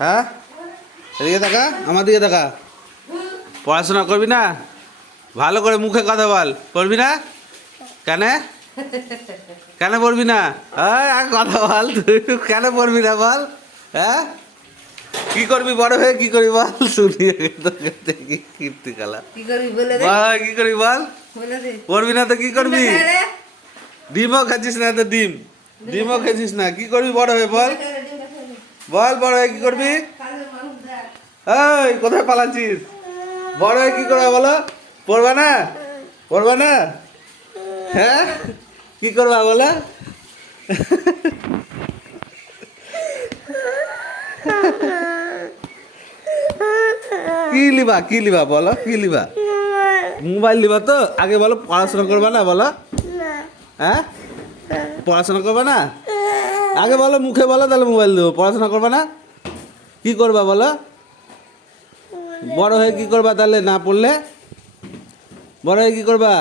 হ্যাঁ, এদিকে তাকা, আমার দিকে তাকা। পড়াশোনা করবি না? ভালো করে মুখে কথা বল। পড়বি না কেন? কেন পড়বি না? আর কথা বল, তুই কেন পড়বি না বল? হ্যাঁ, কি করবি বড় হয়ে, কি করবি বল? শুনি কীর্তিকালা, কি করবি বলে দে, কি করবি বল? বলে দে। পড়বি না তো কি করবি? ডিমও খাচ্ছিস না তো, ডিমও খেয়েছিস না, কি করবি বড় হয়ে বল? বল বড় হয়ে কি করবি? এই কোথায় পালাচ্ছিস? বড় হয়ে কি করবা বলো? পড়বা না? পড়বা না? হ্যাঁ, কি করবা বলো? কি লিবা বলো, কি লিবা? মোবাইল লিবা তো? আগে বলো পড়াশোনা করবা না বলো? হ্যাঁ, পড়াশোনা করবা না? আগে বলো, মুখে বলো, তাহলে মোবাইল দেবো। পড়াশোনা করবা না? কি করবা বলো? বড় হয়ে কি করবা তাহলে না পড়লে? বড় হয়ে কি করবা?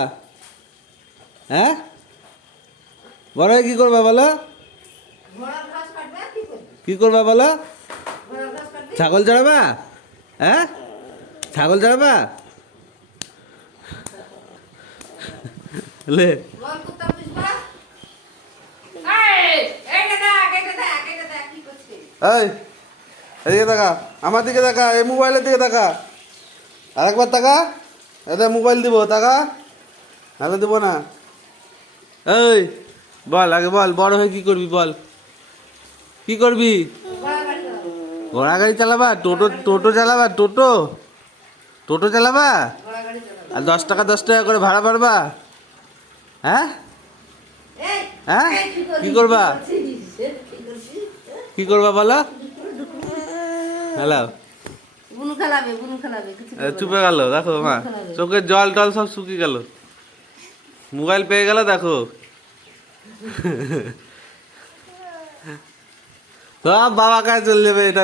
হ্যাঁ, বড় হয়ে কি করবা বলো? কি করবা বলো? ছাগল চড়াবা? হ্যাঁ, ছাগল চড়াবা? লে, এই এদিকে তাকা, আমার দিকে তাকা, এই মোবাইলের দিকে তাকা। আরেকবার তাকা, এতে মোবাইল দিব, তাকা, নাহলে দেবো না। এই বল, আগে বল, বড় হয়ে কি করবি বল? কি করবি? ঘোড়া গাড়ি চালাবা? টোটো চালাবা? টোটো চালাবা? আর 10 টাকা 10 টাকা করে ভাড়া পারবা? হ্যাঁ, হ্যাঁ, কি করবা? কি করবা বলো? হ্যালো, বুনু খেলাবে, বুনু খেলাবে, কিছু করবে না। চুপে গেল, দেখো মা, চোখের জল টল সব শুকিয়ে গেল। মোবাইল পেয়ে গেল, দেখো। সব বাবা কাছে চলে যাবে এটা।